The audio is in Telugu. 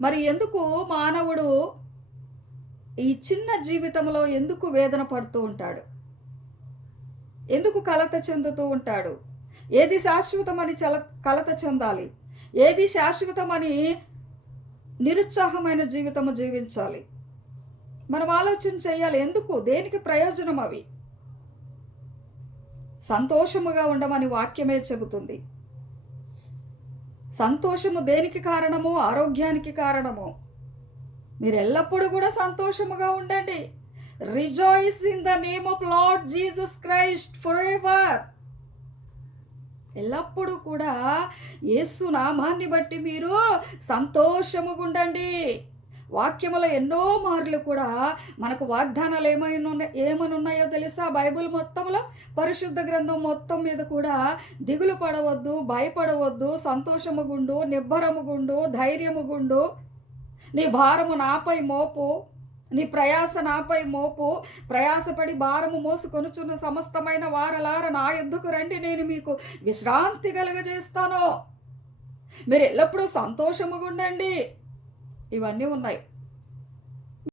మరి ఎందుకు మానవుడు ఈ చిన్న జీవితంలో ఎందుకు వేదన పడుతూ ఉంటాడు? ఎందుకు కలత చెందుతూ ఉంటాడు? ఏది శాశ్వతమని కలత చెందాలి? ఏది శాశ్వతమని నిరుత్సాహమైన జీవితము జీవించాలి? మనం ఆలోచన చేయాలి. ఎందుకు? దేనికి ప్రయోజనం అవి? సంతోషముగా ఉండమని వాక్యమే చెబుతుంది. సంతోషము దేనికి కారణము? ఆరోగ్యానికి కారణము. మీరు ఎల్లప్పుడూ కూడా సంతోషముగా ఉండండి. Rejoice in the name of lord Jesus Christ for ever. ఎల్లప్పుడూ కూడా యేసు నామాన్ని బట్టి మీరు సంతోషముగా ఉండండి. వాక్యములో ఎన్నో మార్లు కూడా మనకు వాగ్దానాలు ఏమనున్నాయో తెలుసా? బైబిల్ మొత్తంలో, పరిశుద్ధ గ్రంథం మొత్తం మీద కూడా దిగులు పడవద్దు, భయపడవద్దు, సంతోషముగుండు, నిబ్బరముగుండు, ధైర్యముగుండు, నీ భారము నాపై మోపు, నీ ప్రయాస నాపై మోపు, ప్రయాసపడి భారము మోసుకొనుచున్న సమస్తమైన వారలార నా యొద్దకు రండి, నేను మీకు విశ్రాంతి కలుగజేస్తాను. మీరు ఎల్లప్పుడూ సంతోషముగా ఉండండి. ఇవన్నీ ఉన్నాయి.